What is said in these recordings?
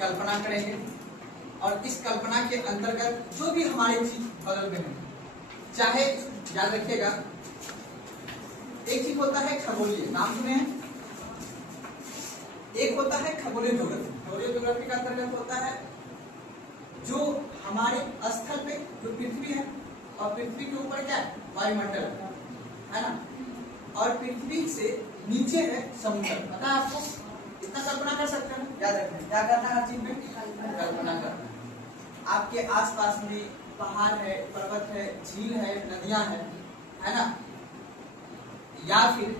कल्पना करेंगे और इस कल्पना के अंतर्गत जो भी हमारी चीज बगल में है, चाहे याद रखिएगा एक चीज होता है खगोलीय, नाम सुने हैं, एक होता है खगोलीय ज्योग्राफी। खगोलीय ज्योग्राफी का अंतर्गत होता है जो हमारे स्थल पे जो पृथ्वी है और पृथ्वी के ऊपर क्या है, वायुमंडल है ना, और पृथ्वी से नीचे है समुद्र। पता है आपको, इतना कल्पना कर सकते हैं, याद रखना क्या करना है, हर चीज में कल्पना करना है। आपके आसपास में पहाड़ है, पर्वत है, झील है, नदियां है ना, या फिर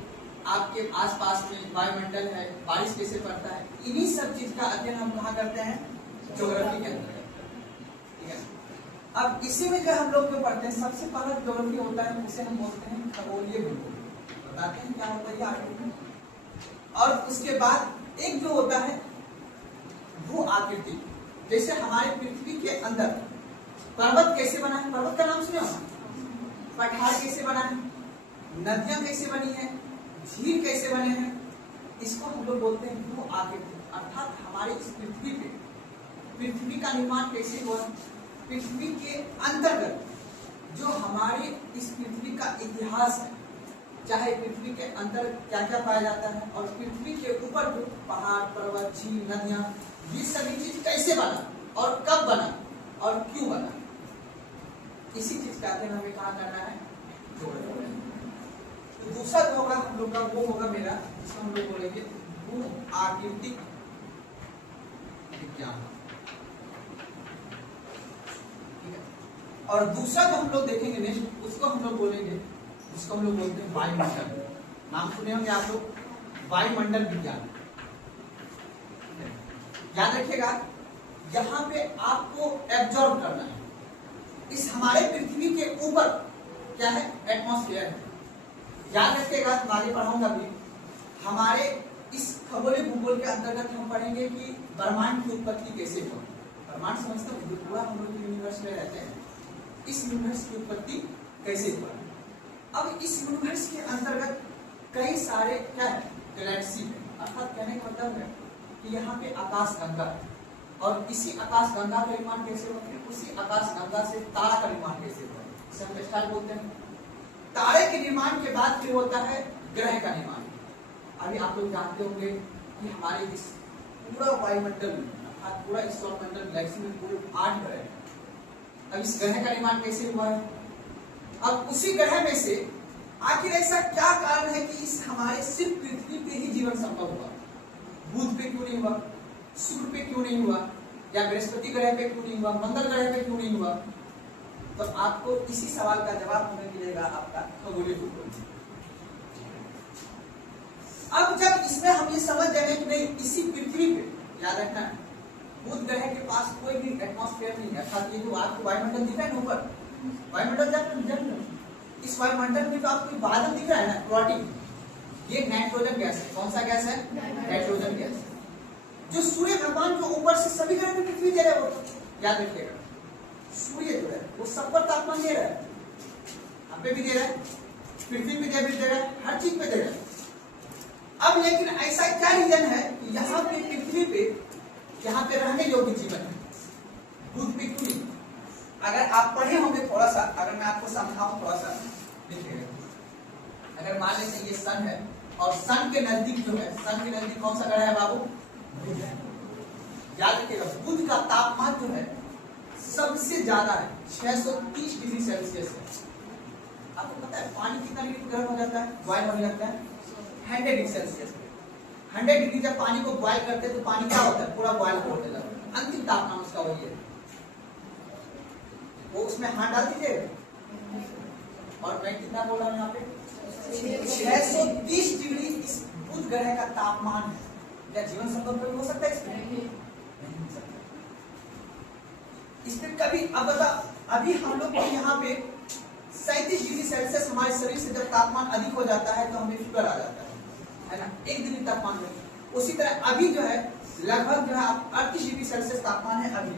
आपके आसपास में वायुमंडल है, बारिश कैसे पड़ता है, इन्हीं सब चीज का अध्ययन हम कहाँ करते हैं, ज्योग्राफी के अंदर। ठीक है, अब इसी में जो हम लोग जो पढ़ते हैं सबसे पहला ज्योग्राफी होता है, उसे हम बोलते हैं खगोलीय भूगोल। बताते हैं क्या होता है आगे। और उसके बाद एक जो होता है भू आकृति, जैसे हमारे पृथ्वी के अंदर पर्वत कैसे बना है, पर्वत का नाम सुने हो, पठार कैसे बना है, नदियां कैसे बनी है, झील कैसे बने हैं, इसको हम लोग बोलते हैं भू आकृति। अर्थात हमारे इस पृथ्वी पे पृथ्वी का निर्माण कैसे हुआ, पृथ्वी के अंतर्गत जो हमारे इस पृथ्वी का इतिहास है, चाहे पृथ्वी के अंदर क्या क्या पाया जाता है, और पृथ्वी के ऊपर जो पहाड़, पर्वत, झील, नदियां, ये सभी चीज कैसे बना और कब बना और क्यों बना, इसी चीज का अध्ययन हमें कहाँ करना है, तो दूसरा जो होगा हम लोग का वो होगा मेरा, जिसको हम लोग बोलेंगे भू आकृतिक विज्ञान। ठीक है, और दूसरा जो हम लोग देखेंगे नेक्स्ट, उसको हम लोग बोलेंगे, जिसको हम लोग बोलते हैं वायुमंडल। नाम सुने होंगे आप लोग, वायुमंडल विज्ञान। याद रखिएगा, यहाँ पे आपको एब्जॉर्ब करना है, इस हमारे पृथ्वी के ऊपर क्या है, एटमॉस्फेयर है। याद रखिएगा, मैं आगे पढ़ाऊंगा भी, हमारे इस खगोलीय भूगोल के अंतर्गत हम पढ़ेंगे कि ब्रह्मांड की उत्पत्ति कैसे हुई। ब्रह्मांड समझते हो, पूरा हम लोग यूनिवर्स में रहते हैं, इस यूनिवर्स की उत्पत्ति कैसे हुआ। अब इस यूनिवर्स के अंतर्गत कई सारे क्या है, गैलेक्सी है। अर्थात कहने का मतलब है कि यहाँ पे आकाश गंगा है, और इसी आकाश गंगा का निर्माण कैसे हुआ, फिर उसी आकाश गंगा से तारा का निर्माण कैसे हुआ, इसे हम स्टार बोलते हैं। तारे के निर्माण के बाद फिर होता है ग्रह का निर्माण। अभी आप लोग जानते होंगे कि हमारे इस पूरा वायुमंडल में, अर्थात पूरा इस सौरमंडल गैलेक्सी में पूरे 8 ग्रह हैं। अब इस ग्रह का निर्माण कैसे हुआ है, अब उसी ग्रह में से आखिर ऐसा क्या कारण है कि इस हमारे सिर्फ पृथ्वी पे ही जीवन संभव हुआ, बुध पे क्यों नहीं हुआ, शुक्र पे क्यों नहीं हुआ, या बृहस्पति ग्रह पे क्यों नहीं हुआ, मंगल ग्रह पे क्यों नहीं हुआ। तो आपको इसी सवाल का जवाब हमें मिलेगा आपका खगोलीय भूगोल। अब जब इसमें हम ये समझ जाएंगे कि नहीं, इसी पृथ्वी पे, याद रखना है, बुध ग्रह के पास कोई भी एटमॉस्फेयर नहीं है। अर्थात ये जो आपको वायुमंडल दिख रहा है ना ऊपर, वायुमंडल जब इस वायुमंडल में तो आपको बादल दिख रहा है ना, क्लोटिंग, ये नाइट्रोजन गैस है। कौन सा गैस है, नाइट्रोजन गैस। जो सूर्य भगवान जो ऊपर से सभी ग्रह पे पृथ्वी दे रहे हैं, वो याद रखिएगा, सूर्य जो है वो सब पर तापमान दे रहा है, हम पे भी दे रहा है, पृथ्वी पे दे रहा है, हर चीज पे दे रहा है। अब लेकिन ऐसा क्या रीजन है कि यहाँ पे पृथ्वी पे, यहाँ पे रहने योग्य जीवन है, बुध पे क्यों नहीं। अगर आप पढ़े होंगे थोड़ा सा, अगर मैं आपको समझाऊं थोड़ा सा, देखिएगा, अगर मान लेते ये सन है, और सन के नजदीक जो है, सन के नजदीक कौन सा ग्रह है बाबू, याद रखिएगा, बुध का तापमान जो है सबसे ज्यादा है, 630 डिग्री सेल्सियस है। आपको पता है पानी कितना डिग्री गर्म हो जाता है, बॉयल हो जाता है, 100 डिग्री सेल्सियस। 100 डिग्री जब पानी को बॉयल करते हैं तो पानी क्या होता है, पूरा बॉयल हो जाता है। अंतिम तापमान उसका वही है, वो उसमें हाथ डाल दीजिए, और मैं कितना बोल रहा हूँ यहाँ पे, 630 डिग्री इस बुध ग्रह का तापमान है। क्या जीवन संभव कभी हो सकता है इसमें, नहीं हो सकता इसमें कभी। अब बता, अभी हम लोग यहाँ पे 37 डिग्री सेल्सियस हमारे शरीर से जब तापमान अधिक हो जाता है तो हमें फीवर आ जाता है ना, 1 डिग्री तापमान में। उसी तरह अभी जो है लगभग जो है 38 डिग्री सेल्सियस तापमान है अभी,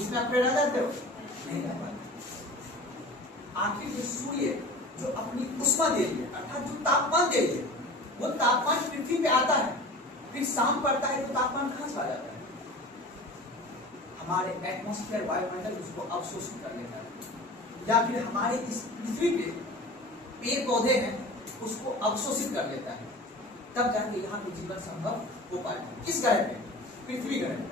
उसमें आप रह जाते हो, नहीं रह पाते। आखिर जो सूर्य जो अपनी उष्मा दे रही है, अर्थात जो तापमान दे रही है, वो तापमान पृथ्वी पे आता है, फिर शाम पड़ता है तो तापमान कहां से आ जाता है, हमारे एटमॉस्फेयर वायुमंडल उसको अवशोषित कर लेता है, या फिर हमारे इस पृथ्वी पे पेड़ पौधे हैं उसको अवशोषित कर लेता है, तब जाके यहाँ पे जीवन संभव हो पाएगा। किस ग्रह पे? पृथ्वी ग्रह पे।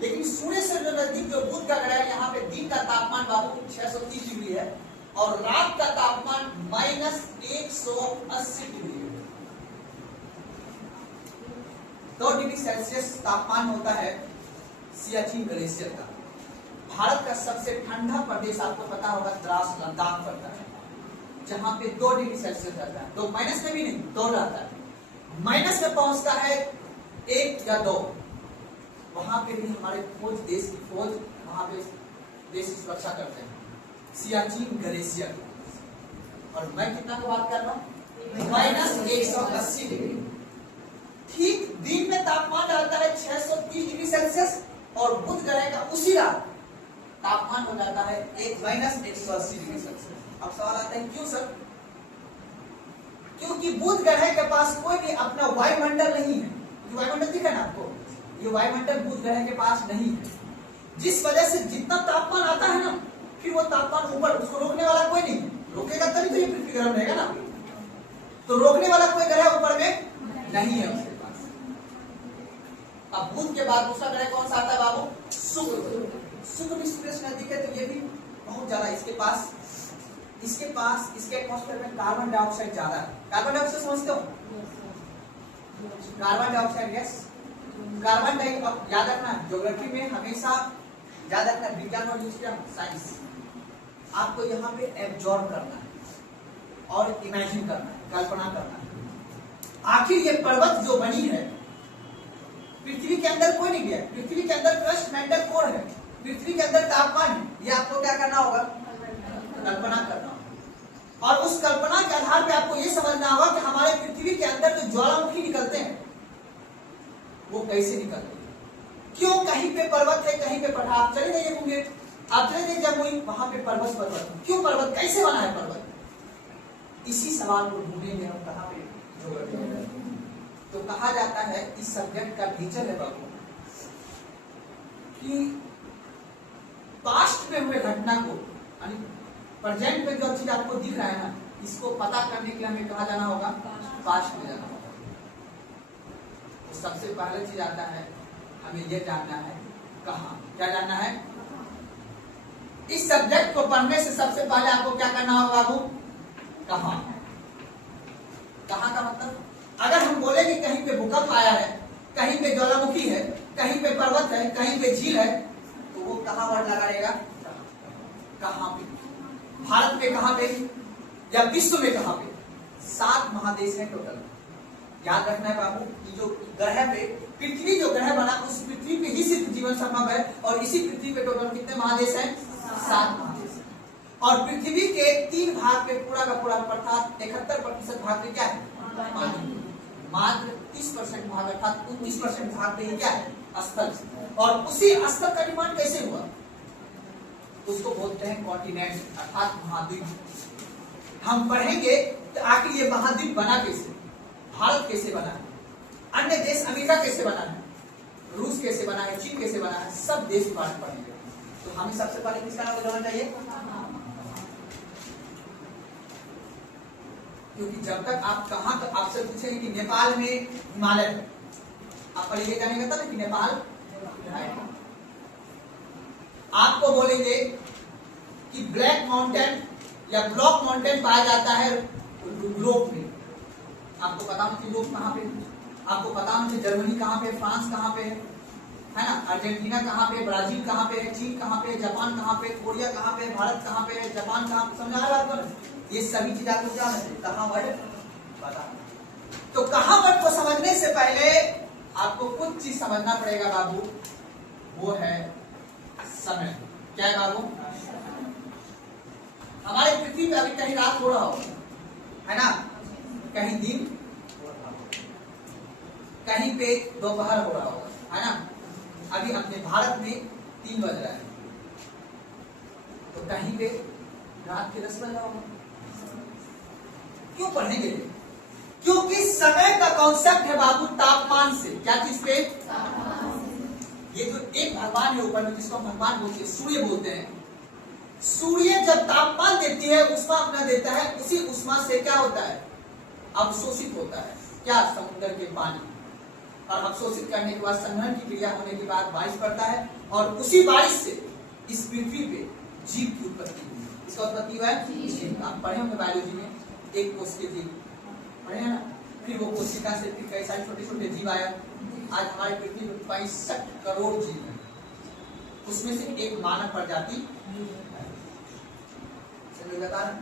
लेकिन सूर्य से जो नजदीक जो बुध का ग्रह है, यहाँ पे दिन का तापमान बाबू 630 डिग्री है और रात का तापमान -180 डिग्री है। 2 डिग्री सेल्सियस तापमान होता है सियाचिन ग्लेशियर का। भारत का सबसे ठंडा प्रदेश आपको पता होगा द्रास लद्दाख पड़ता है, जहां पे 2 डिग्री सेल्सियस रहता है। तो माइनस में भी नहीं, 2 रहता है। माइनस में पहुंचता है 1 या 2, वहां पे भी हमारे फौज, देश की फौज वहां पे देश की सुरक्षा करते हैं, सियाचिन ग्लेशियर। और मैं कितना को बात कर रहा हूं? -180 डिग्री। ठीक दिन में तापमान रहता है 630 डिग्री सेल्सियस और बुध ग्रह का उसी रात तापमान हो जाता है -180 डिग्री सेल्सियस। अब सवाल आता है क्यों सर? क्योंकि बुध ग्रह के पास कोई भी अपना वायुमंडल नहीं है। वायुमंडल दिखा ना आपको, ये वायुमंडल बुध ग्रह के पास नहीं है, जिस वजह से जितना तापमान आता है ना, फिर वो तापमान ऊपर, उसको रोकने वाला कोई नहीं है। रोकेगा तभी तो ये पृथ्वी गर्म रहेगा ना। तो रोकने वाला कोई ग्रह ऊपर में नहीं है उसके पास। अब बुध के बाद दूसरा ग्रह कौन सा आता है बाबू? शुक्र। शुक्र भी सूर्य से नजदीक है, तो ये भी बहुत ज्यादा इसके पास इसके एटमॉस्फेयर में कार्बन डाइऑक्साइड ज्यादा है। कार्बन डाइऑक्साइड समझते हो? Carbon dioxide gas, carbon dioxide याद रखना, ज्योग्राफी में हमेशा याद रखना, विज्ञान और साइंस, आपको यहाँ पे एब्जॉर्ब करना है और इमेजिन करना है, कल्पना करना है। आखिर ये पर्वत जो बनी है, पृथ्वी के अंदर कोई नहीं गया, पृथ्वी के अंदर क्रस्ट मेंटल कोर है, पृथ्वी के अंदर तापमान है, ये आपको क्या करना होगा? कल्पना करना होगा। और उस कल्पना के आधार पे आपको ये समझना होगा कि हमारे पृथ्वी के अंदर जो ज्वालामुखी निकलते हैं वो कैसे निकलते हैं, क्यों कहीं पे पर्वत है, कहीं पे पठार। आप चले जाइए मुंगेर, आप चले जाइए जमुई, वहां पे पर्वत, क्यों पर्वत, कैसे बना है पर्वत? इसी सवाल को ढूंढेंगे हम कहाँ पे? ज्योग्राफी में। तो कहा जाता है इस सब्जेक्ट का नेचर है बाबू कि पास्ट में हुए घटना को, प्रेजेंट में जो चीज आपको दिख रहा है ना, इसको पता करने के लिए हमें कहा जाना होगा? पास्ट में जाना होगा। तो सबसे पहले चीज आता है, हमें यह जानना है कहाँ। क्या जानना है? इस सब्जेक्ट को पढ़ने से सबसे पहले आपको क्या करना होगा बाबू? कहाँ। कहाँ का मतलब, अगर हम बोले कि कहीं पे भूकंप आया है, कहीं पे ज्वालामुखी है, कहीं पे पर्वत है, कहीं पे झील है, तो वो कहाँ वर्ड लगा रहेगा? कहाँ पे। भारत में कहाँ पे या विश्व में कहाँ पे? 7 महादेश है टोटल। याद रखना है बाबू, जो ग्रह पे, पृथ्वी जो ग्रह बना, उस पृथ्वी पे ही सिर्फ जीवन संभव है। और इसी पृथ्वी पे टोटल कितने महादेश हैं? 7 महादेश। और पृथ्वी के 3 भाग पे पूरा का पूरा, अर्थात 71% भाग पे क्या है? पानी। मात्र 30% भाग अर्थात 29% भाग पे क्या है? स्थल। और उसी स्थल का निर्माण कैसे हुआ? उसको बोलते हैं कॉन्टिनेंट अर्थात महाद्वीप। हम पढ़ेंगे तो आखिर ये महाद्वीप बना कैसे, भारत कैसे बना है, अन्य देश अमेरिका कैसे बना है, रूस कैसे बना है, चीन कैसे बना है, सब देश के बारे में पढ़ेंगे। तो हमें सबसे पहले किसका नाम बताना चाहिए? क्योंकि जब तक आप कहाँ तक आपसे पूछेंगे कि नेपाल में हिमालय है, आप पर ये जानेगा तब कि नेपाल है। आपको बोलेंगे कि ब्लैक माउंटेन या ब्लॉक माउंटेन पाया जाता है यूरोप में, आपको पता होना चाहिए यूरोप कहाँ पे, आपको पता होना चाहिए जर्मनी कहाँ पे, फ्रांस कहाँ पे है ना, अर्जेंटीना कहाँ पे, ब्राजील कहाँ पे है, चीन कहाँ पे, जापान कहाँ पे, कोरिया कहाँ पे, भारत कहाँ पे है, जापान कहाँ पे, समझ आ रहा है आपको? ये सभी चीज आपको क्या है, कहाँ वर्ड पता। तो कहाँ वर्ड को समझने से पहले आपको कुछ चीज समझना पड़ेगा बाबू, वो है समय। क्या है बाबू? हमारे पृथ्वी पे अभी कहीं रात हो रहा हो, है ना, कहीं दिन, कहीं पे दोपहर हो रहा होगा, है ना। अभी अपने भारत में 3 बज रहा है, तो कहीं पे रात के 10 बज रहा होगा। क्यों पढ़ेंगे? क्योंकि समय का कॉन्सेप्ट है बाबू तापमान से। क्या चीज पे? ये जो एक भगवान है ऊपर में जिसको हम भगवान बोलते हैं, सूर्य बोलते हैं। सूर्य जब तापमान देती है, उष्मा अपना देता है, उसी उष्मा से क्या होता है, अवशोषित होता है क्या, समुद्र के पानी, और अवशोषित करने के बाद संघनन की क्रिया होने के बाद बारिश पड़ता है, और उसी बारिश से इस पृथ्वी पे जीव की उत्पत्ति हुई। इसका उत्पत्ति हुआ है, आप पढ़े होंगे बायोलॉजी में, एक कोष के जीव पढ़े हैं ना, फिर वो कोशिका से फिर कई सारे छोटे छोटे जीव आया। आज हमारी पृथ्वी में 65 करोड़ जीव है, उसमें से एक मानव प्रजाति बता रहे।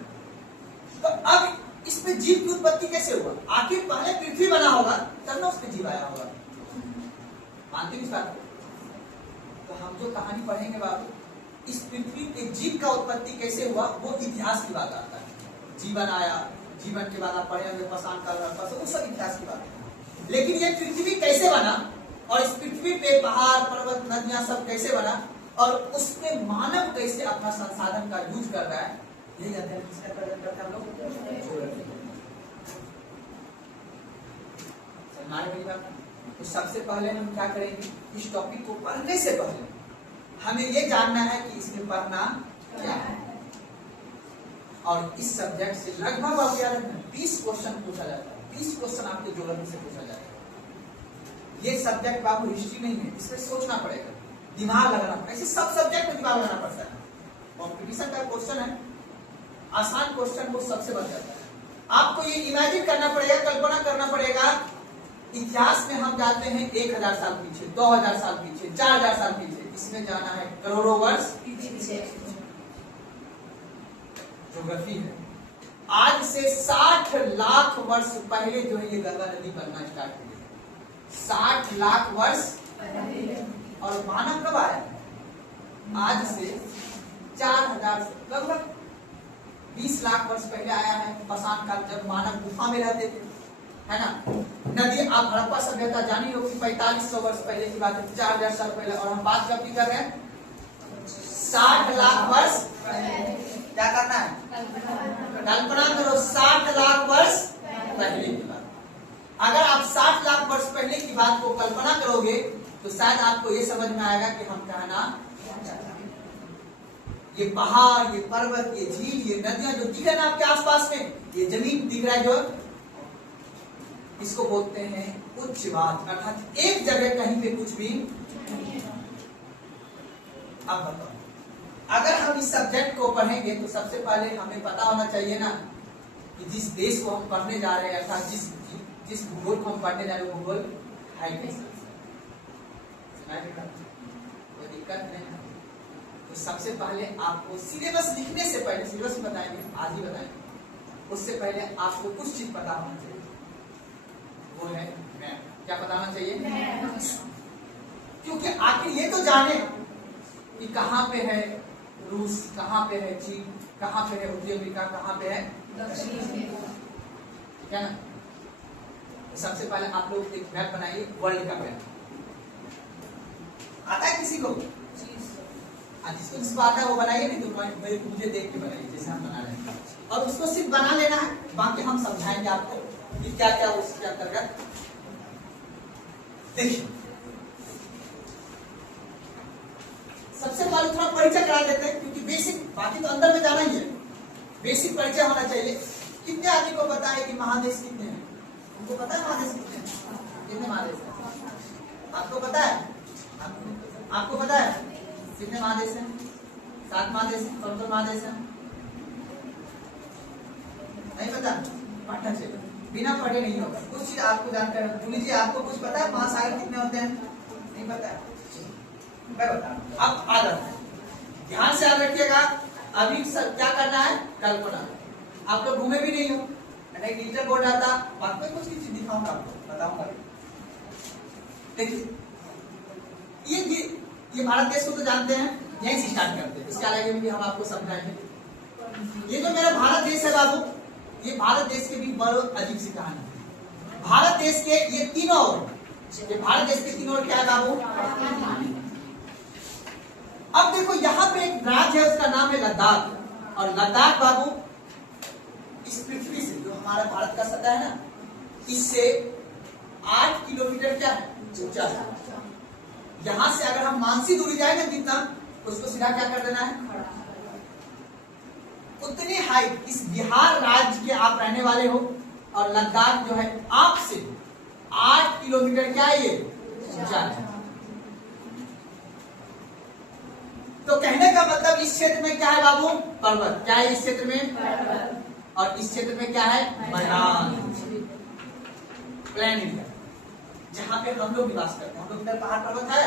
तो अब इस पे जीव की उत्पत्ति कैसे हुआ, आखिर पहले पृथ्वी बना होगा तब ना उस पे जीव आया होगा, मानते हैं इस बात को। तो हम जो कहानी पढ़ेंगे बाबू, इस पृथ्वी के जीव का उत्पत्ति कैसे हुआ वो इतिहास की बात आता है। जीवन आया, जीवन के बाद आप पढ़ेंगे पाषाण काल, वो सब इतिहास की बात है। लेकिन ये पृथ्वी कैसे बना, और इस पृथ्वी पे पहाड़ पर्वत नदियां सब कैसे बना, और उसमें मानव कैसे अपना संसाधन का यूज कर रहा है, यही अध्ययन करते हम लोग। तो सबसे पहले हम क्या करेंगे, इस टॉपिक को पढ़ने से पहले हमें ये जानना है कि इसमें पढ़ना क्या है। और इस सब्जेक्ट से लगभग आप क्या रखना, 20 क्वेश्चन पूछा जाता है, 20 क्वेश्चन आपके ज्योग्राफी से पूछा जाता है। ये सब्जेक्ट बाबू हिस्ट्री नहीं है, इसमें सोचना पड़ेगा, दिमाग लगाना पड़ेगा, ऐसे सब सब्जेक्ट में दिमाग लगाना पड़ता है। कॉम्पिटिशन का क्वेश्चन है, आसान क्वेश्चन वो सबसे बच जाता है। आपको ये इमेजिन करना पड़ेगा, कल्पना करना पड़ेगा, इतिहास में हम जाते हैं 1000 साल पीछे, 2000 साल पीछे, 4000 साल पीछे, इसमें जाना है करोड़ों वर्ष ज्योग्राफी है। आज से 60 लाख वर्ष पहले जो है ये गंगा नदी बनना स्टार्ट हुई, 60 लाख वर्ष। और मानव कब आया, आज से 4000 लगभग 20 लाख वर्ष पहले आया है, पाषाण काल, जब मानव गुफा में रहते थे, है ना। नदी, आप हड़प्पा सभ्यता जानी होगी, 4500 वर्ष पहले की बात है, 4000 साल पहले। और हम बात कब की कर रहे हैं, 60 लाख वर्ष। क्या करना है, कल्पना करो 60 लाख वर्ष पहले की बात। अगर आप 60 लाख वर्ष पहले की बात को कल्पना करोगे तो शायद आपको ये समझ में आएगा कि हम कहना, ये पहाड़, ये पर्वत, ये झील, ये नदियां जो दिख रहे ना आपके आसपास में, ये जमीन दिख रहा है जो, इसको बोलते हैं उच्चवाद, अर्थात एक जगह कहीं पे कुछ भी। अब बताओ, अगर हम इस सब्जेक्ट को पढ़ेंगे तो सबसे पहले हमें पता होना चाहिए ना कि जिस देश को हम पढ़ने जा रहे हैं, अर्थात जिस भूगोल को हम पढ़ने जा रहे हैं, भूगोल है कैसा, कोई दिक्कत नहीं। तो सबसे पहले आपको सिलेबस लिखने से पहले, सिलेबस बताएंगे आज ही बताएंगे, उससे पहले आपको कुछ चीज पता होना चाहिए, वो है मैप। क्या पता होना चाहिए, क्योंकि आखिर ये तो जाने कि कहाँ पे है रूस, कहाँ पे है चीन, कहाँ पे है उत्तरी अमेरिका, कहाँ पे है दक्षिण, क्या ना। तो सबसे पहले आप लोग एक मैप बनाइए, वर्ल्ड का मैप। आता है किसी को, जिसको आता है वो बनाइए, नहीं तो मुझे देख के बनाइए जैसे हम बना रहे हैं, और उसको सिर्फ बना लेना है, बाकी हम समझाएंगे आपको कि क्या क्या उसके अंतर्गत। देखिए सबसे पहले थोड़ा परिचय करा देते हैं, क्योंकि बेसिक, बाकी तो अंदर में जाना ही है, बेसिक परिचय होना चाहिए। कितने आदमी को पता है कि महादेश कितने हैं, उनको पता है महादेश कितने हैं, कितने महादेश हैं, आपको पता है, आपको पता है कितने महादेश हैं, 7 महादेश हैं, कौन-कौन महादेश हैं, नहीं पता, पढ़ना चाहिए, बिना पढ़े नहीं होगा, कुछ चीज आपको जानकर। पुनी जी आपको कुछ पता है महासागर कितने होते हैं, नहीं पता है, मैं बता। अब आ जाते हैं, ध्यान से याद रखिएगा, अभी सब क्या करना है, कल्पना। आप लोग घूमे भी नहीं हो, मैंने डिजिटल बोर्ड आता, बाद में कुछ चीज दिखाऊंगा आपको, बताऊंगा। देखिए ये भारत देश को तो जानते हैं, यहीं से स्टार्ट करते हैं, इसके आगे भी हम आपको समझाएंगे। ये जो मेरा भारत देश है बाबू, ये भारत देश के भी बहुत अजीब सी कहानी है। भारत देश के ये तीनों, ये भारत देश के तीनों क्या है बाबू। अब देखो यहाँ पे एक राज्य है, उसका नाम है लद्दाख, और लद्दाख बाबू इस पृथ्वी से, जो हमारा भारत का सतह है ना, इससे 8 किलोमीटर क्या है ऊंचा है। यहां से अगर हम मानसी दूरी जाएंगे जितना, उसको सीधा क्या कर देना है, उतनी हाइट। इस बिहार राज्य के आप रहने वाले हो और लद्दाख जो है आपसे 8 किलोमीटर क्या है ये ऊंचाई। तो कहने का मतलब इस क्षेत्र में क्या है बाबू, पर्वत। क्या है इस क्षेत्र में, पर्वत। और इस क्षेत्र में क्या है, मैदान, प्लेन एरिया, जहां पे हम लोग निवास करते हैं। हम लोग इधर पहाड़ पर्वत है,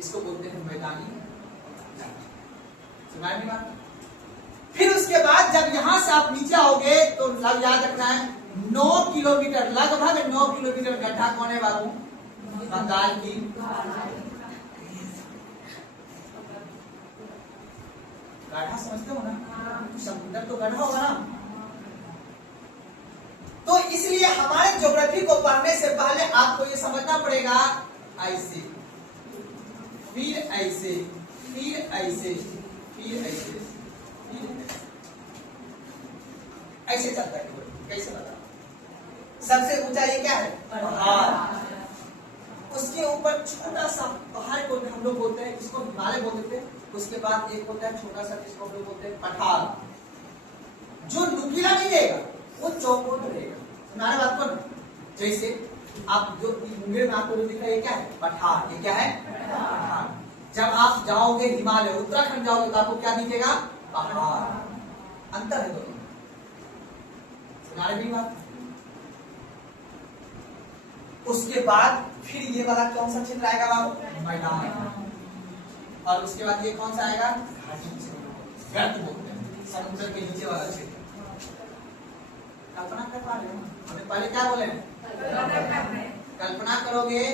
इसको बोलते हैं मैदानी। सुना नहीं बात। फिर उसके बाद जब यहां से आप नीचे आओगे तो याद रखना है 9 किलोमीटर, लगभग 9 किलोमीटर गड्ढा कौन है बाबू, बंगाल की गड्ढा। समझते हो ना, समुद्र तो गड्ढा होगा ना। तो इसलिए हमारे ज्योग्राफी को पढ़ने से पहले आपको ये समझना पड़ेगा, ऐसे फिर ऐसे फिर ऐसे फिर ऐसे ऐसे चलता है। कैसे बता, सबसे ऊंचा ये क्या है, पहाड़। उसके ऊपर छोटा सा पहाड़ को हम लोग बोलते हैं, इसको हिमालय बोलते थे। उसके बाद एक होता है छोटा सा, जिसको हम लोग बोलते हैं पठार। जो नुकीला नहीं रहेगा वो चौकोर रहेगा। सुनाने बात को, जैसे आप जो मुंगेर में आपको जो दिख रहा है क्या है, पठार। ये क्या है, पठार। जब आप जाओगे हिमालय, उत्तराखंड जाओगे तो आपको क्या दिखेगा, पहाड़। अंतर है दोनों। सुना रहे बात। उसके बाद फिर ये वाला कौन सा क्षेत्र आएगा बाबू, मैदान। और उसके बाद ये कौन सा आएगा, गर्त बोलते हैं, समुद्र के नीचे वाला क्षेत्र। कल्पना कर पा रहे हो, हमें पहले क्या बोले, कल्पना करोगे।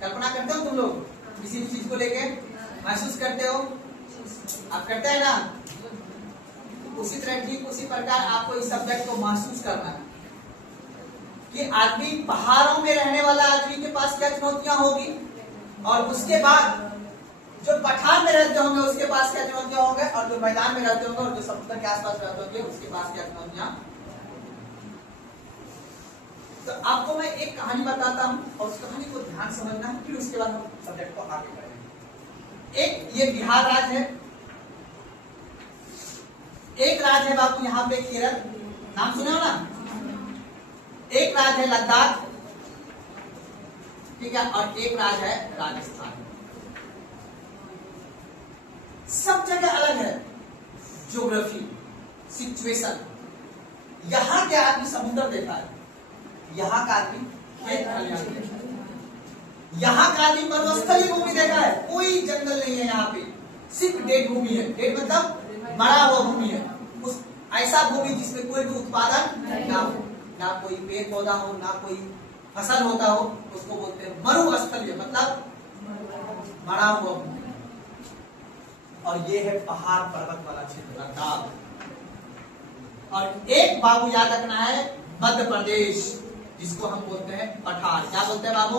कल्पना करते हो तुम लोग किसी भी चीज को लेके, महसूस करते हो, आप करते हैं ना। उसी तरह ठीक उसी प्रकार आपको इस सब्जेक्ट को महसूस करना है कि आदमी पहाड़ों में रहने वाला आदमी के पास क्या चुनौतियां होगी, और उसके बाद जो पठार में रहते होंगे उसके पास क्या चुनौतियां होंगे, और जो मैदान में रहते होंगे और जो समुद्र के आसपास रहते होंगे उसके पास क्या चुनौतियां। तो आपको मैं एक कहानी बताता हूं और उस कहानी को ध्यान समझना है, फिर उसके बाद हम सब्जेक्ट को आगे बढ़ेंगे। एक ये बिहार राज्य है, एक राज्य है बापू यहाँ पे केरल, नाम सुने हो ना। एक राज्य है लद्दाख, ठीक है, और एक राज्य है राजस्थान। सब जगह अलग है ज्योग्राफी, सिचुएशन। यहां के आदमी समुद्र देखा है, यहाँ का आदमी खेत खलिहान देखा है, यहाँ का आदमी मरुस्थलीय भूमि देखा है। कोई जंगल नहीं है यहाँ पे, सिर्फ डेड भूमि है। डेड मतलब मरा हुआ भूमि है। उस ऐसा भूमि जिसमें कोई भी उत्पादन ना हो, ना कोई पेड़ पौधा हो, ना कोई फसल होता हो, उसको बोलते हैं मरुस्थलीय, मतलब मरा हुआ भूमि। और ये है पहाड़ पर्वत वाला क्षेत्र लद्दाख। और एक बाबू याद रखना है, मध्य प्रदेश, जिसको हम बोलते हैं पठार। क्या बोलते हैं बाबू,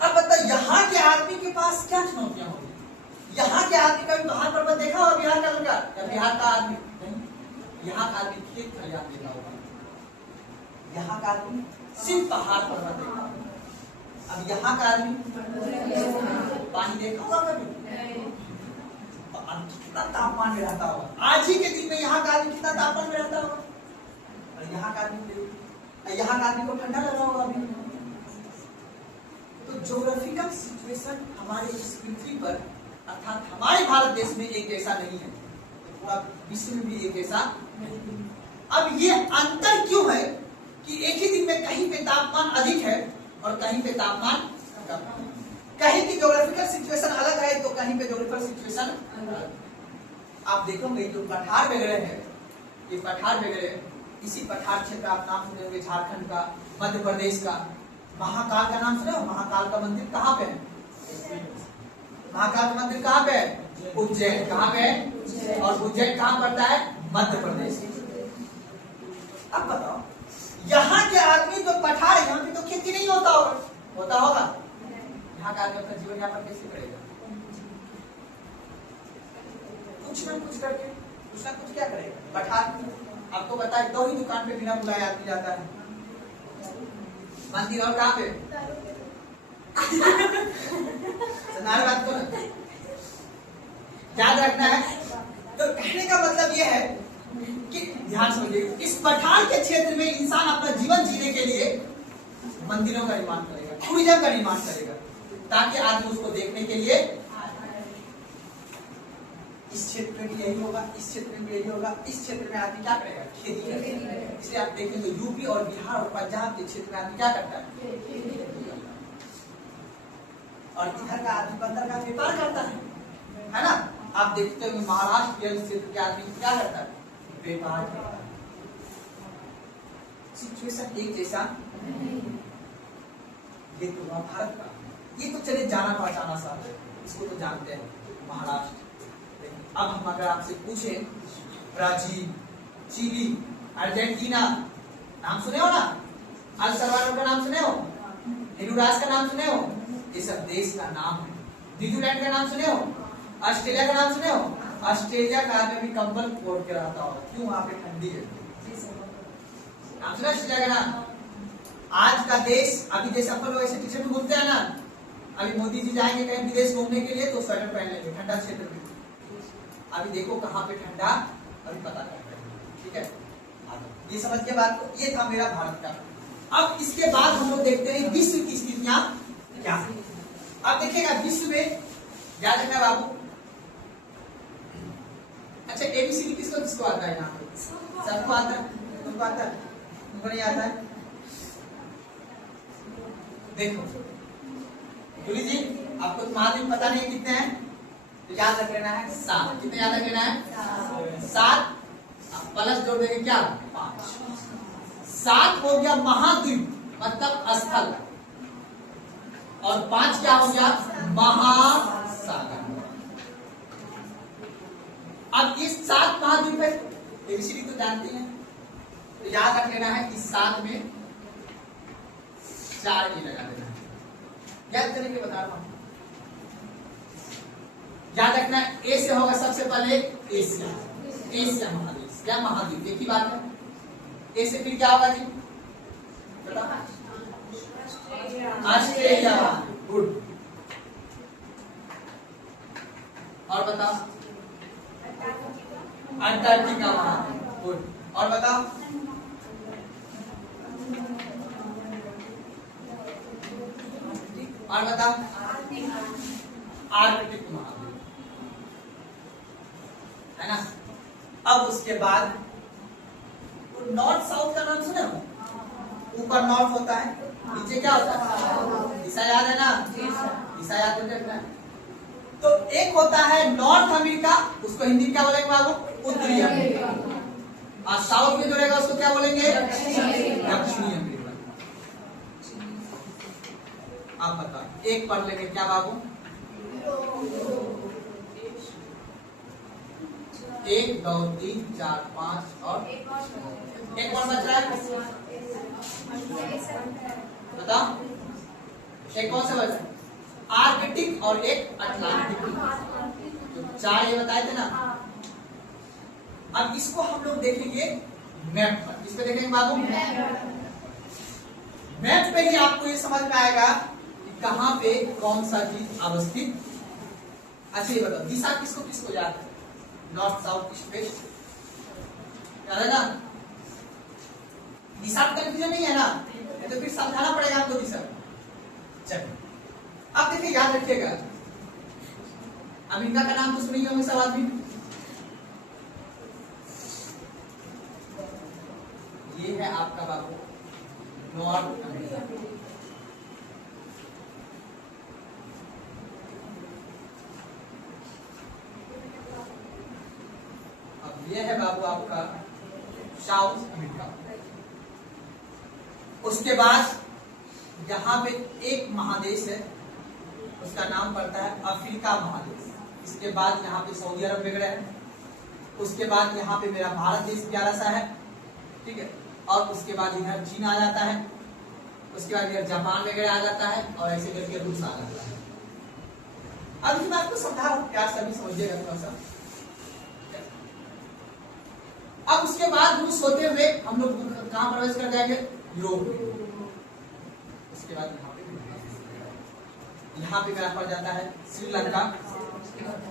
अब बताइए यहाँ के आदमी के पास क्या चुनौतियां होगी। यहाँ के आदमी का भी पहाड़ पर्वत देखा होगा, बिहार का लड़का या बिहार का आदमी नहीं, यहाँ का आदमी खेत खलिहान देखा होगा, यहाँ का आदमी सिर्फ पहाड़ पर्वत देखा होगा। अब यहाँ का आदमी पानी देखा होगा कभी, कितना तापमान में रहता होगा। आज ही के दिन में यहाँ का आदमी कितना तापमान में रहता होगा, और यहाँ का आदमी को ठंडा लगा होगा अभी। तो ज्योग्राफिकल सिचुएशन हमारे इस पृथ्वी पर अर्थात हमारे भारत देश में एक जैसा नहीं है, पूरा विश्व में भी एक जैसा नहीं। अब ये अंतर क्यों है कि एक ही दिन में कहीं पे तापमान अधिक है और कहीं पे तापमान कम है। कहीं की ज्योग्राफिकल सिचुएशन अलग है तो कहीं पे ज्योग्राफिकल सिचुएशन अलग। आप देखोगे जो पठार वगैरह है, ये पठार वगैरह, इसी पठार क्षेत्र आप नाम सुने होंगे, झारखंड का, मध्य प्रदेश का। महाकाल का नाम सुने हो, महाकाल का मंदिर कहाँ पे है, महाकाल का मंदिर कहाँ पे है, उज्जैन। कहाँ पे है, और उज्जैन कहाँ पड़ता है, मध्य प्रदेश। अब बताओ यहाँ के आदमी जो पठार है, यहाँ पे तो खेती नहीं होता होगा, यहाँ का आदमी अपना जीवन यापन कैसे करेगा, कुछ ना कुछ करके, कुछ ना कुछ क्या करेगा। पठार आपको बताए, दो ही दुकान पे बिना बुलाए आदमी जाता है, मंदिर और कहाँ पे? सुनार बात को याद रखना है। तो कहने का मतलब यह है कि ध्यान समझिए, इस पठार के क्षेत्र में इंसान अपना जीवन जीने के लिए मंदिरों का निर्माण करेगा, टूरिज्म का निर्माण करेगा, ताकि आदमी उसको देखने के लिए। इस क्षेत्र में भी यही होगा, इस क्षेत्र में भी यही होगा, इस क्षेत्र में आदमी क्या करेगा? खेती करेगा। इसलिए आप देखेंगे यूपी और बिहार और पंजाब के क्षेत्र में आदमी क्या करता है? और इधर का आदमी बंदर का व्यापार करता है ना। आप देखते हो महाराष्ट्र के क्षेत्र के आदमी क्या करता है? व्यापार करता है। सिचुएशन एक जैसा, ये तो हुआ भारत का। ये तो चले जाना पहचाना सा, इसको तो जानते हैं, महाराष्ट्र। अब हम अगर आपसे पूछे ब्राजील, चिली, अर्जेंटीना, नाम सुने हो ना? अल सल्वाडोर का नाम सुने हो? होंडुरास का नाम सुने हो? ये सब देश का नाम है। न्यूजीलैंड का नाम सुने हो? ऑस्ट्रेलिया का नाम सुने हो? ऑस्ट्रेलिया का आदमी भी कंबल ओढ़ के रहता हो, क्यों? वहां पे ठंडी है। नाम सुना ऑस्ट्रेलिया का नाम? आज का देश, अभी जैसे अपन लोग ऐसे टी-शर्ट में घूमते हैं ना, अभी मोदी जी जाएंगे कहीं विदेश घूमने के लिए तो स्वेटर पहन लेंगे ठंडा क्षेत्र में। अभी देखो कहाँ पे ठंडा, अभी पता करते हैं, ठीक है? ये समझ के बाद तो ये था मेरा भारत का। अब इसके बाद हम लोग देखते हैं विश्व की स्थितियां क्या है। अब देखिएगा विश्व में, याद रखना बाबू। अच्छा, एबीसीडी किसको किसको आता है? यहाँ पे सबको आता है, तुमको आता है, तुमको नहीं आता है? देखो जूली जी, आपको महाद्वीप पता नहीं कितने हैं, तो याद रख लेना है 7। कितने याद रख लेना है? 7 प्लस जोड़ देंगे क्या? 5। 7 हो गया महाद्वीप, मतलब स्थल, और 5 क्या हो गया? महासागर। अब इस 7 महाद्वीप है, एबीसीडी तो जानते हैं, तो याद रख लेना है इस 7 में 4 ही लगा देना है। याद करने के बता रहा हूं, याद रखना है ए से होगा सबसे पहले एशिया, एशिया महादेश या महाद्वीप, एक ही बात है। ए से फिर क्या होगा जी? Australia, good. और बताओ? अंटार्कटिका महाद्वीप, गुड। और बताओ? और बताओ? आर्कटिक महाद्वीप, है ना। अब उसके बाद नॉर्थ साउथ का नाम सुना? ऊपर नॉर्थ होता है, नीचे क्या होता है? दिशा याद है ना? दिशा याद रखना है। तो एक होता है नॉर्थ अमेरिका, उसको हिंदी क्या बोलेंगे बाबू? उत्तरी अमेरिका। और साउथ में जो रहेगा उसको क्या बोलेंगे? दक्षिणी अमेरिका। आप बताओ, एक पढ़ लेंगे क्या बाबू? 1 2 3 4 5 और एक कौन बच रहा है? बताओ, एक कौन सा बच रहा है? आर्कटिक और एक अटलांटिक, जो 4 ये बताए थे ना। अब इसको हम लोग देखेंगे मैप पर। इस पे देखेंगे बाबू? मैप पे ही आपको ये समझ में आएगा कि कहां पे कौन सा चीज अवस्थित। अच्छा ये बताओ, दिशा किसको किसको याद है? नॉर्थ साउथ ईस्ट वेस्ट याद है ना? दिशा का कंफ्यूजन नहीं है ना? तो फिर समझाना पड़ेगा आपको दिशा। चलिए अब देखिए, याद रखिएगा, अमेरिका का नाम तो सुनिए होंगे सब आदमी। ये है आपका बाबू नॉर्थ अमेरिका। अब ये है बाबू आपका साउथ अमेरिका। उसके बाद यहाँ पे एक महादेश है, उसका नाम पड़ता है अफ्रीका महादेश। इसके बाद यहाँ पे सऊदी अरब वगैरह है। उसके बाद यहाँ पे मेरा भारत देश प्यारा सा है, ठीक है। और उसके बाद इधर चीन आ जाता है, उसके बाद इधर जापान वगैरह आ जाता है, और ऐसे करके रूस आ जाता है। अब इस बात को समझा प्यार सभी समझिएगा थोड़ा सा। अब उसके बाद रूस होते हुए हम लोग कहाँ प्रवेश कर जाएंगे? यूरोप में। इसके बाद यहाँ पे क्या पड़ जाता है श्रीलंका।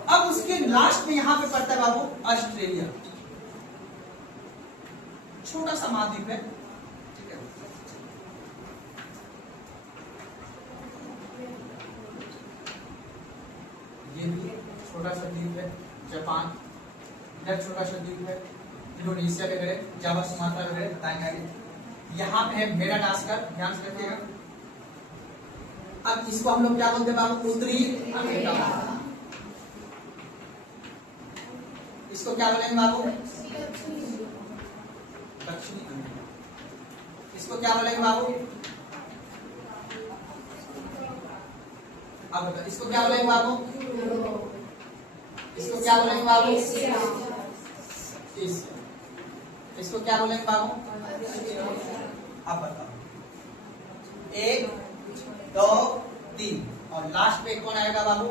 अब उसके लास्ट में यहाँ पे पड़ता है बाबू ऑस्ट्रेलिया, छोटा सा महाद्वीप है, ठीक है। ये भी छोटा सा द्वीप है। जापान, इधर छोटा सा द्वीप है। इंडोनेशिया वगैरह, जावा सुमात्रा वगैरह बताएंगे आगे। यहाँ पे है मेडागास्कर, ध्यान से रखिएगा। अब इसको हम लोग क्या बोलते हैं बाबू उत्तरी अमेरिका। इसको क्या बोलेंगे बाबू दक्षिणी अमेरिका। इसको क्या बोलेंगे बाबू अब बताओ, इसको क्या बोलेंगे बाबू इसको क्या बोलेंगे बाबू एशिया। इसको क्या बोलेंगे बाबू अब बताओ 1 2 3 और लास्ट पे कौन आएगा बाबू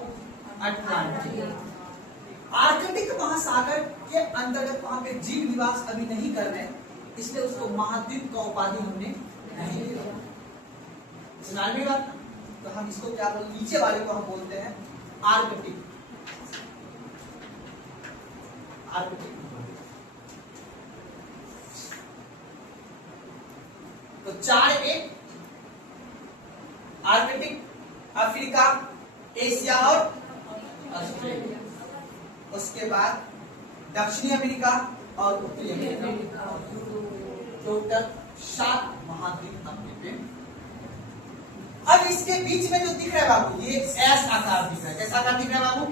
अटलांटिक। आर्कटिक महासागर के अंतर्गत वहां पे जीव निवास अभी नहीं कर रहे, इसलिए उसको महाद्वीप का उपाधि हमने नहीं दिया। सुना मेरी बात? तो हम इसको क्या बोलते, नीचे वाले को हम बोलते हैं आर्कटिक। आर्कटिक तो 4 एक आर्कटिक, अफ्रीका, एशिया और ऑस्ट्रेलिया। उसके बाद दक्षिणी अमेरिका और उत्तरी अमेरिका, टोटल 7 महाद्वीप अपने पे। अब इसके बीच में जो दिख रहा है बाबू ये एस आकार दिख रहा है। कैसा आकार दिख रहा है बाबू?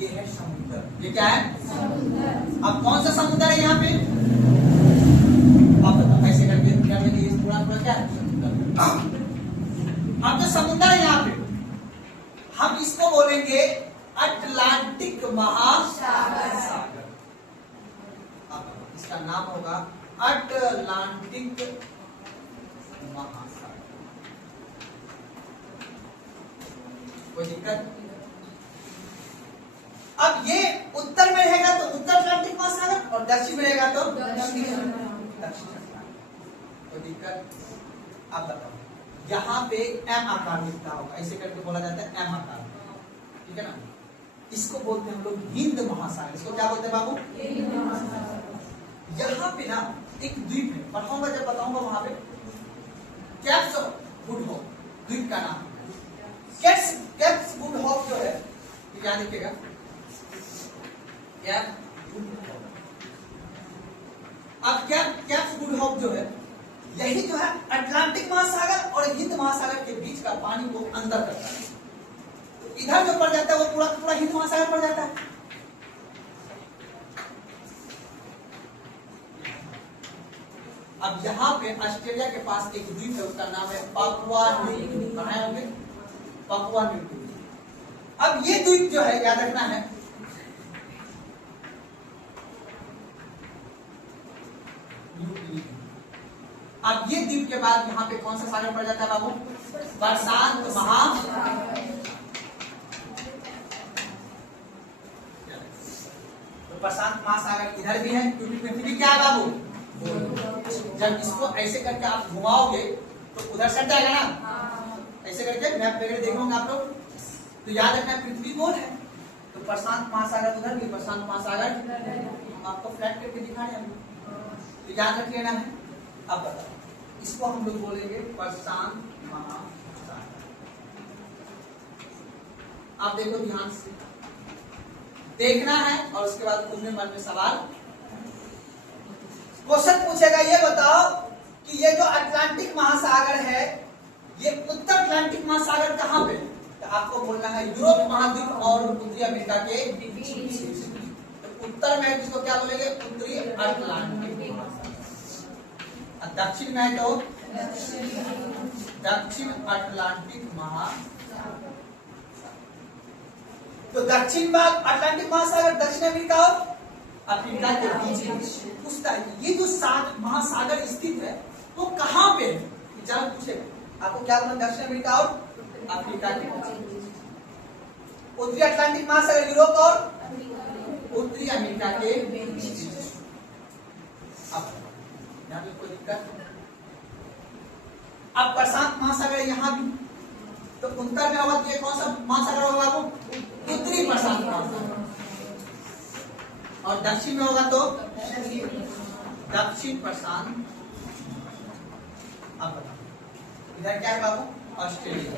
ये है समुद्र। ये क्या है? समुद्र। अब कौन सा समुद्र है यहाँ पे? अब बताओ कैसे करके ये पूरा क्या है? समुद्र। अब जो समुद्र है यहाँ पे हम इसको बोलेंगे अटलांटिक महासागर। अब इसका नाम होगा अटलांटिक महासागर। कोई दिक्कत? अब ये उत्तर में रहेगा तो उत्तर अटलांटिक महासागर और दक्षिण में रहेगा तो दक्षिण अटलांटिक। कोई दिक्कत? अब बताओ यहाँ पे एम आकार दिखता होगा, ऐसे करके बोला जाता है एम आकार, ठीक है ना। इसको बोलते हैं हम लोग हिंद महासागर। इसको क्या बोलते हैं बाबू? हिंद महासागर। यहाँ पे ना एक द्वीप है, बताऊंगा जब बताऊंगा वहां पे कैप्स गुड होप द्वीप का नाम। कैप्स गुड होप जो है क्या लिखेगा? अब कैप्स गुड होप जो है यही जो है अटलांटिक महासागर और हिंद महासागर के बीच का पानी को अंदर करता है। तो इधर जो पड़ जाता है वो पूरा पूरा हिंद महासागर पड़ जाता है। अब यहाँ पे ऑस्ट्रेलिया के पास एक द्वीप है, उसका नाम है पापुआ न्यू गिनी। बनाए होंगे पापुआ न्यू गिनी। अब ये द्वीप जो है याद रखना है अब ये द्वीप के बाद यहाँ पे कौन सा सागर पड़ जाता है बाबू? प्रशांत महासागर। तो प्रशांत महासागर इधर भी है क्योंकि पृथ्वी क्या है बाबू? जब इसको ऐसे करके आप घुमाओगे तो उधर सट जाएगा ना, ऐसे करके मैप वगैरह देखोगे आप लोग तो याद रखना पृथ्वी गोल है। तो प्रशांत महासागर उधर भी, प्रशांत महासागर हम आपको फ्लैट करके दिखा रहे हैं, तो याद रख लेना है। अब बताओ इसको हम लोग बोलेंगे प्रशांत महासागर। आप देखो ध्यान से देखना है और उसके बाद खुद में मन में सवाल क्वेश्चन पूछेगा। ये बताओ कि ये जो अटलांटिक महासागर है ये उत्तर अटलांटिक महासागर कहाँ पे? तो आपको बोलना है यूरोप महाद्वीप और उत्तरी अमेरिका के बीच। तो उत्तर में जिसको क्या बोलेंगे? उत्तरी अटलांटिक। दक्षिण में तो दक्षिण अटलांटिक महासागर। तो दक्षिण में अटलांटिक महासागर दक्षिण अमेरिका और अफ्रीका के बीच पूछता है ये जो महासागर स्थित है वो कहाँ पे है? विचार पूछेगा आपको क्या बोलना? दक्षिण अमेरिका और अफ्रीका के बीच। उत्तरी अटलांटिक महासागर यूरोप और उत्तरी अमेरिका के बीच। अब यहाँ पे कोई दिक्कत? अब प्रशांत महासागर यहाँ भी, तो उत्तर में होगा कि ये कौन सा महासागर होगा बाबू? उत्तरी प्रशांत महासागर। और दक्षिण में होगा तो दक्षिण प्रशांत। अब बताओ इधर क्या है बाबू? ऑस्ट्रेलिया।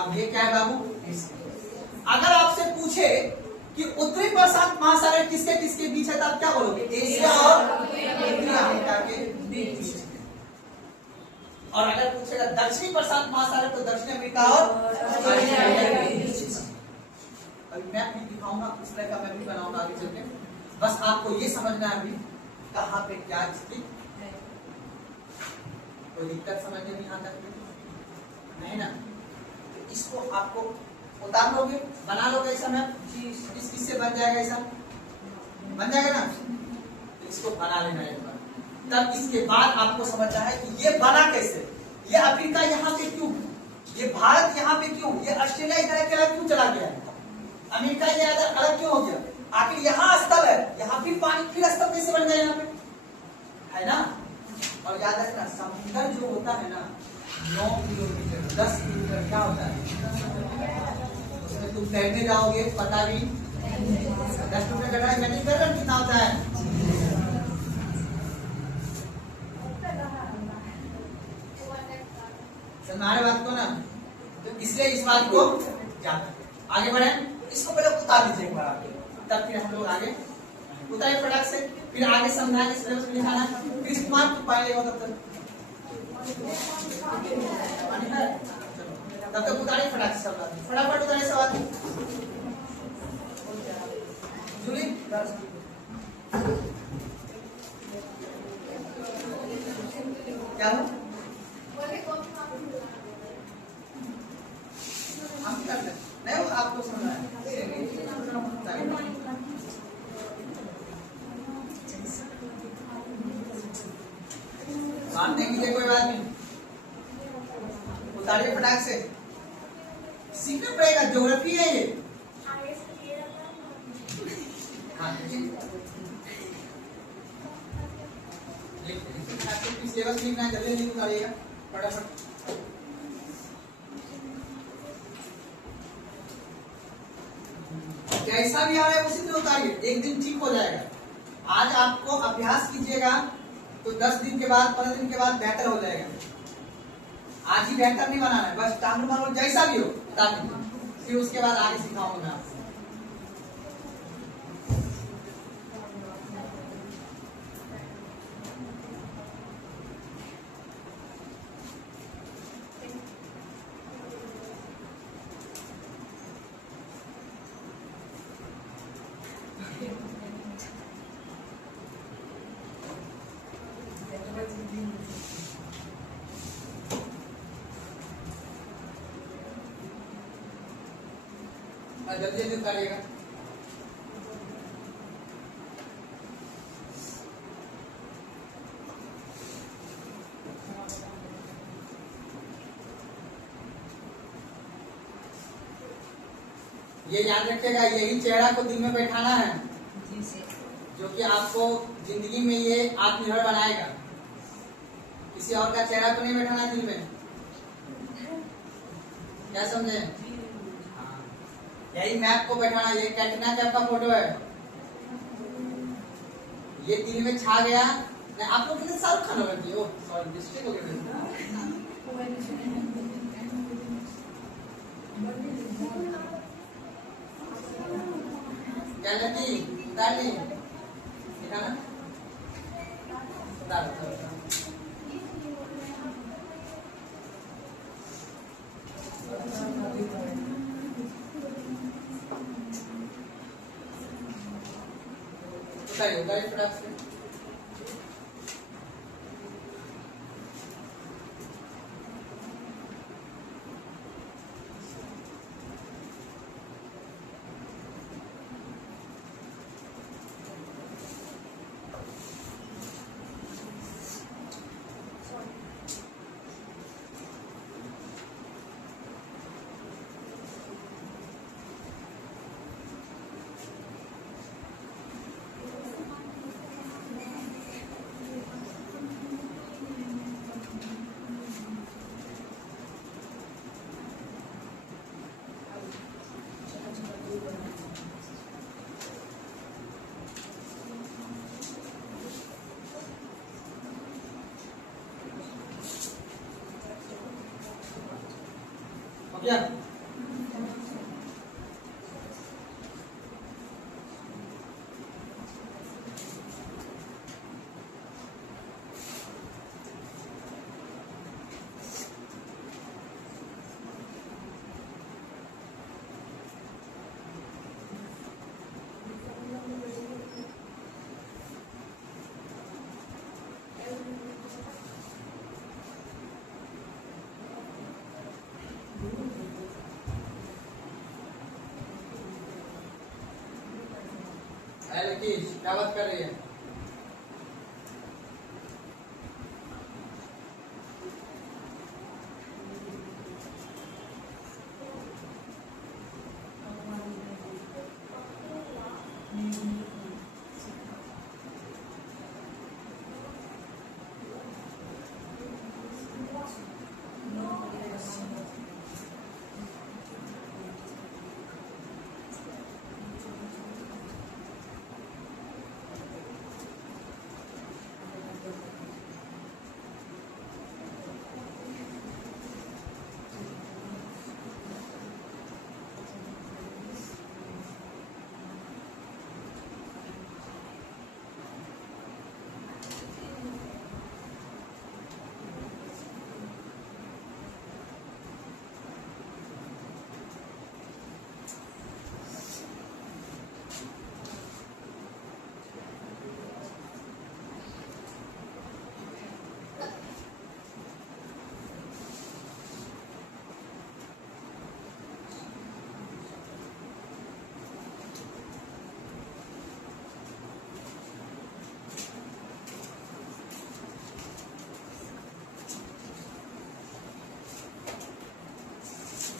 अब ये क्या है बाबू? अगर आपसे पूछे कि उत्तरी प्रशांत महासागर किसके किसके बीच है तो आप क्या बोलोगे? एशिया और उत्तरी अमेरिका के बीच। और अगर पूछेगा दक्षिणी प्रशांत महासागर तो दक्षिण अमेरिका और ऑस्ट्रेलिया के बीच। अभी मैप भी दिखाऊंगा, उस तरह का मैप भी बनाऊंगा आगे चल के। बस आपको ये समझना है अभी कहाँ पे क्या स्थिति, कोई दिक्कत समझ में नहीं आता नहीं ना? तो इसको आपको उतार लोगे, बना लोगे ऐसा मैप, इस किससे बन जाएगा? ऐसा बन जाएगा ना? तो इसको बना लेना एक बार, तब इसके बाद आपको समझना है कि ये बना कैसे, ये अफ्रीका यहाँ पे क्यों, ये भारत यहाँ पे क्यों, ये ऑस्ट्रेलिया इधर अकेला क्यों चला गया, अमेरिका ये अलग क्यों हो गया, आखिर यहाँ स्थल है, यहाँ फिर पानी, फिर स्थल कैसे बन गया यहाँ पे, है ना? और याद रखना समुद्र जो होता है ना 9 किलोमीटर 10 किलोमीटर क्या होता है, उसमें तुम तैरने जाओगे पता भी 10 किलोमीटर गढ़ा इमेजिन कर रहे हो कितना होता है। हमारे बात को ना, तो इसलिए इस बात को जाना आगे बढ़े, इसको पहले उतार लीजिए एक बार आगे, तब फिर हम लोग आगे उतारे फटाक से, फिर आगे समझाएंगे, सिलेबस में लिखाना, फिर इसको मार्क पाएगा तब तक उतारे फटाक से, सब फटाफट उतारे सवाल जूली। क्या हो हम कर ले नहीं, वो आपको समझना है, मानते हैं कोई बात नहीं, उतारिए फटाक से, सीखना पड़ेगा, ज्योग्राफी है ये। हाँ सिलेबस लिखना है, जल्दी जल्दी उतारिएगा फटाफट। जैसा भी आ रहा है उसी तरह उतारिए, एक दिन ठीक हो जाएगा। आज आपको अभ्यास कीजिएगा तो 10 दिन के बाद 15 दिन के बाद बेहतर हो जाएगा। आज ही बेहतर नहीं बनाना है, बस टांग मारो जैसा भी हो बता दीजिए, फिर उसके बाद आगे सिखाऊंगा मैं आपको। जल्दी जल्दी उतारिएगा। ये याद रखिएगा, यही चेहरा को दिल में बैठाना है जो कि आपको जिंदगी में ये आत्मनिर्भर बनाएगा। किसी और का चेहरा को नहीं बैठाना दिल में, क्या समझे? यही मैप को बैठाना, ये कैटरीना कैफ का फोटो है, ये दिल में छा गया। नहीं आप लोग कितने शाहरुख खान हो गए, ओ सॉरी डिस्ट्रिक्ट हो गए, क्या लगी उतार ली, देखा ना, उतार उतारिए फटाक से। हो गया। क्या बात कर रही है?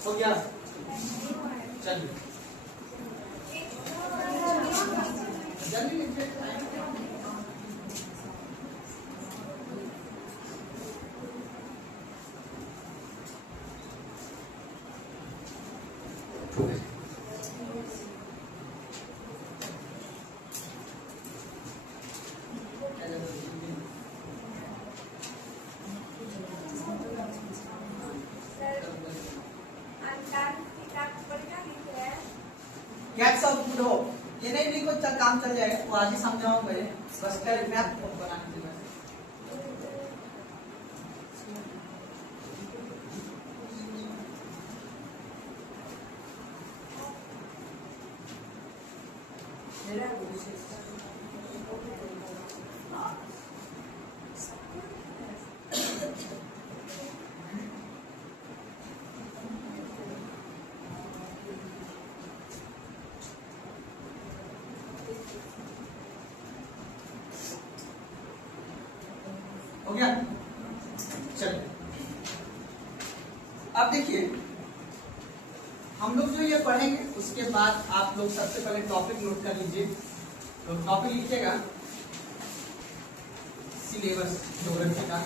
हो गया, चलिए जल्दी लिखिए। कैट्स ऑफ गुड होप, ये नहीं लिखो, काम चल जाएगा, वो आज ही समझाऊं मुझे, बस कर मैथ बनाने के बाद। हो गया, चलिए अब देखिए हम लोग जो ये पढ़ेंगे उसके बाद आप लोग सबसे पहले टॉपिक नोट कर लीजिए। तो टॉपिक लिखिएगा सिलेबस ज्योग्राफी का।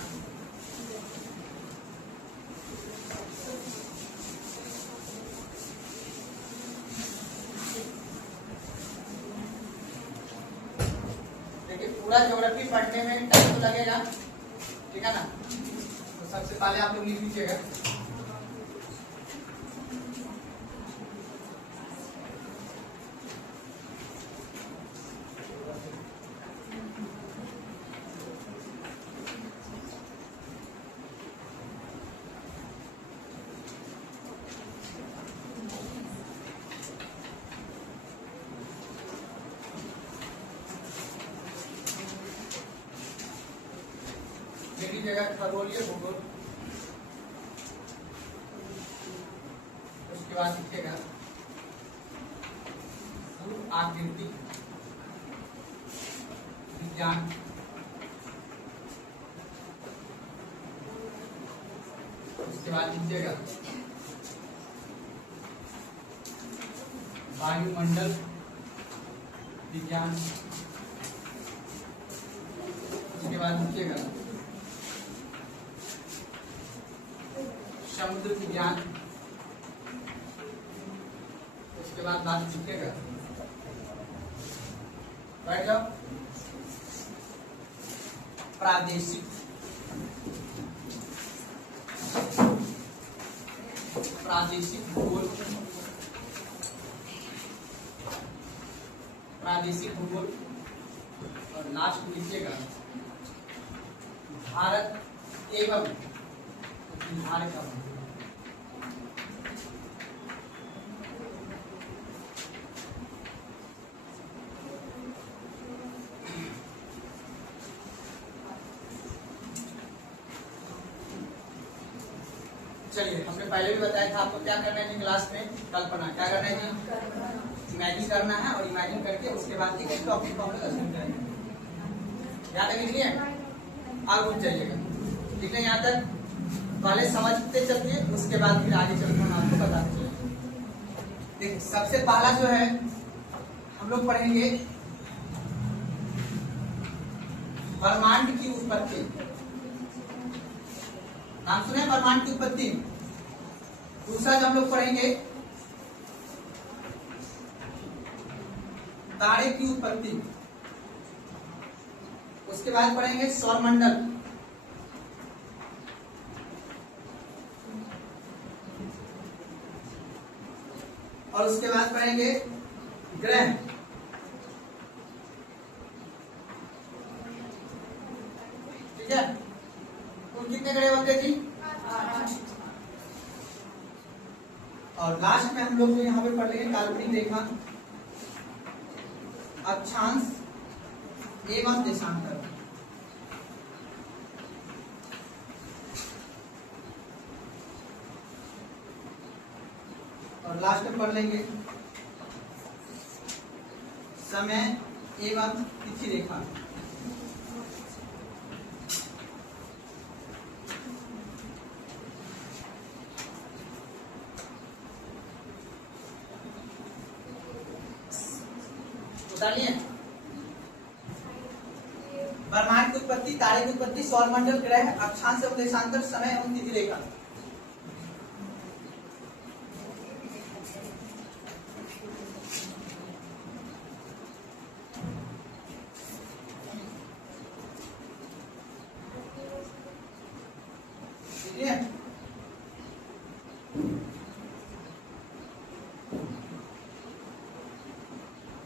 देखिए पूरा ज्योग्राफी पढ़ने में टाइम तो लगेगा, ठीक है ना। तो सबसे पहले आप लोग लिख लीजिएगा जगह खगोलीय भूगोल, उसके बाद लिखिएगा आकृति विज्ञान, उसके बाद लिखिएगा वायुमंडल विज्ञान, उसके बाद लिखिएगा समुद्र विज्ञान, उसके बाद बात लिखिएगा, बैठ जाओ, प्रादेशिक प्रादेशिक भूगोल, प्रादेशिक भूगोल, और लास्ट में लिखिएगा भारत एवं बिहार का भूगोल। चलिए, हमने पहले भी बताया था आपको क्या करना है क्लास में, कल्पना क्या करना है जी, इमेजिन करना है, और इमेजिन करके उसके बाद एक टॉपिक को हम लोग अध्ययन करेंगे। यहाँ तक लिख लिए, आगे रुक जाइएगा, ठीक है। यहाँ तक पहले समझते चलिए, उसके बाद फिर आगे चलकर हम आपको बताते चलेंगे। देखिए, सबसे पहला जो है हम लोग पढ़ेंगे ब्रह्मांड की उत्पत्ति। नाम सुने ब्रह्मांड की उत्पत्ति। दूसरा जो हम लोग पढ़ेंगे तारे की उत्पत्ति। उसके बाद पढ़ेंगे सौरमंडल। और उसके बाद पढ़ेंगे ग्रह। ठीक है, कुल कितने ग्रह होते जी? और लास्ट में हम लोग जो यहाँ पे पढ़ लेंगे काल्पनिक रेखा, अक्षांश एवं देशांतर। और लास्ट में पढ़ लेंगे समय एवं तिथि रेखा। ब्रह्मांड की उत्पत्ति, तारे की उत्पत्ति, सौरमंडल, ग्रह, अक्षांश एवं देशांतर, समय एवं तिथि रेखा। ठीक है,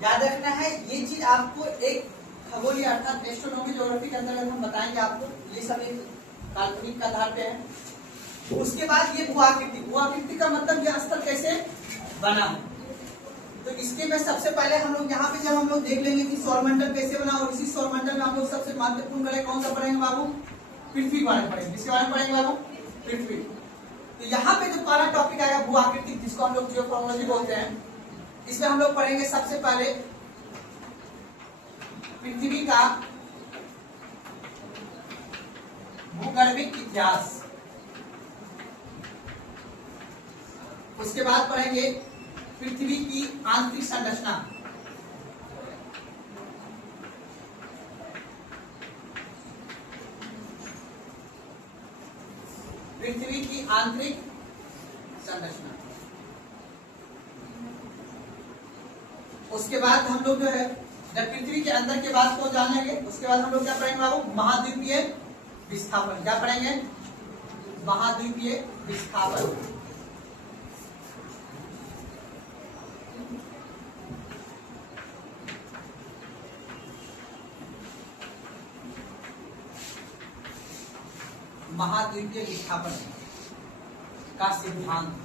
याद रखना है ये चीज आपको एक खगोलीय अर्थात एस्ट्रोनॉमी ज्योग्राफी के अंतर्गत हम बताएंगे आपको, ये सब एक काल्पनिक के आधार पे है। उसके बाद ये भूआकृति। भूआकृति का मतलब यह स्थल कैसे बना है। तो इसके में सबसे पहले हम लोग यहाँ पे जब हम लोग देख लेंगे कि सौरमंडल कैसे बना, और इसी सौरमंडल में हम लोग सबसे महत्वपूर्ण ग्रह कौन सा पढ़ेंगे बाबू? पृथ्वी के बारे में पढ़ेंगे। किसके बारे में पढ़ेंगे बाबू? पृथ्वी। तो यहाँ पे जो पहला टॉपिक आएगा भूआकृति, जिसको हम लोग जियोक्रोनोलॉजी बोलते हैं, इसमें हम लोग पढ़ेंगे सबसे पहले पृथ्वी का भूगर्भिक इतिहास। उसके बाद पढ़ेंगे पृथ्वी की आंतरिक संरचना। पृथ्वी की आंतरिक संरचना। उसके बाद हम लोग जो है जब पृथ्वी के अंदर के बात को जानेंगे, उसके बाद हम लोग क्या पढ़ेंगे बाबू? महाद्वीपीय विस्थापन। क्या पढ़ेंगे? महाद्वीपीय विस्थापन। महाद्वीपीय विस्थापन का सिद्धांत।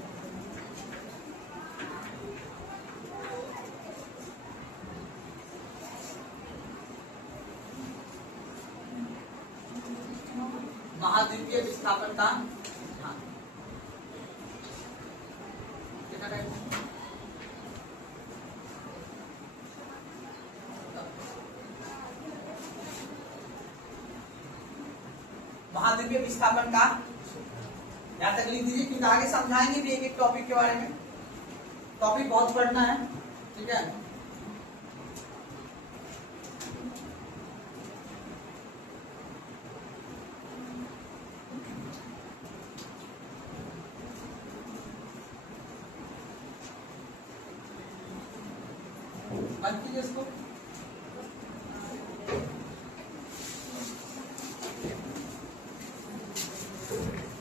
महाद्वीपीय विस्थापन का सिद्धांत। महाद्वीपीय विस्थापन का यहाँ तक लिख दीजिए, क्योंकि आगे समझाएंगे भी एक एक टॉपिक के बारे में। टॉपिक बहुत पढ़ना है, ठीक है। बंद कीजिए इसको।